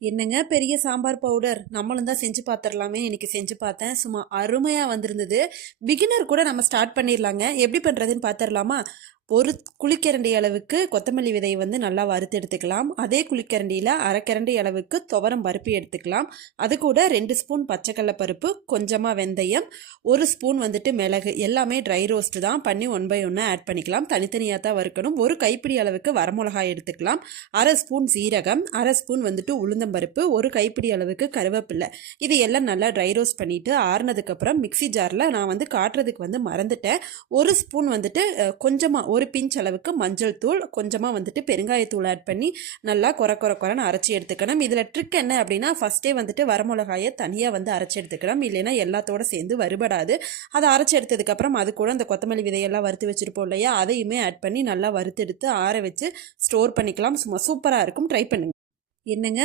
என்னங்க பெரிய சாம்பார் பவுடர்? நம்மளும் தான் செஞ்சு பார்த்துடலாமே இன்னைக்கு செஞ்சு பார்த்தேன். சும்மா அருமையாக வந்திருந்தது. பிகினர் கூட நம்ம ஸ்டார்ட் பண்ணிடலாங்க எப்படி பண்ணுறதுன்னு பார்த்துடலாமா ஒரு குழிக்கரண்டி அளவுக்கு கொத்தமல்லி விதையை வந்து நல்லா வறுத்து எடுத்துக்கலாம். அதே குழிக்கரண்டியில் அரைக்கரண்டி அளவுக்கு துவரம் பருப்பு எடுத்துக்கலாம். அது கூட ரெண்டு ஸ்பூன் பச்சைக்கடலை பருப்பு கொஞ்சமாக வெந்தயம் ஒரு ஸ்பூன் வந்துட்டு மிளகு. எல்லாமே ட்ரை ரோஸ்ட் தான். பண்ணி ஒன் பை ஒன்று ஆட் பண்ணிக்கலாம். தனித்தனியாக தான் வறுக்கணும். ஒரு கைப்பிடி அளவுக்கு வரமிளகாய் எடுத்துக்கலாம். அரை ஸ்பூன் சீரகம் அரை ஸ்பூன் வந்துட்டு உளுந்தம்பருப்பு ஒரு கைப்பிடி அளவுக்கு கருவேப்பில்லை இது எல்லாம் நல்லா ட்ரை ரோஸ்ட் பண்ணிவிட்டு ஆறுனதுக்கப்புறம் மிக்சி ஜாரில் நான் வந்து காட்டுறதுக்கு வந்து மறந்துட்டேன். ஒரு ஸ்பூன் வந்துட்டு கொஞ்சமாக ஒரு பிஞ்ச் அளவுக்கு மஞ்சள் தூள் கொஞ்சமாக வந்துட்டு பெருங்காயத்தூள் ஆட் பண்ணி நல்லா குறை குறை குறைன்னு அரைச்சி எடுத்துக்கணும். இதில் ட்ரிக் என்ன அப்படின்னா ஃபஸ்ட்டே வந்துட்டு வரமிளகாயை தனியாக வந்து அரைச்சி எடுத்துக்கணும். இல்லைன்னா எல்லாத்தோட சேர்ந்து வருபடாது அதை அரைச்சி எடுத்ததுக்கப்புறம் அது கூட அந்த கொத்தமல்லி விதையெல்லாம் வறுத்து வச்சுருப்போம் இல்லையா? அதையுமே ஆட் பண்ணி நல்லா வறுத்தெடுத்து ஆற வச்சு ஸ்டோர் பண்ணிக்கலாம். சும்மா சூப்பராக இருக்கும். ட்ரை பண்ணுங்கள் என்னங்க?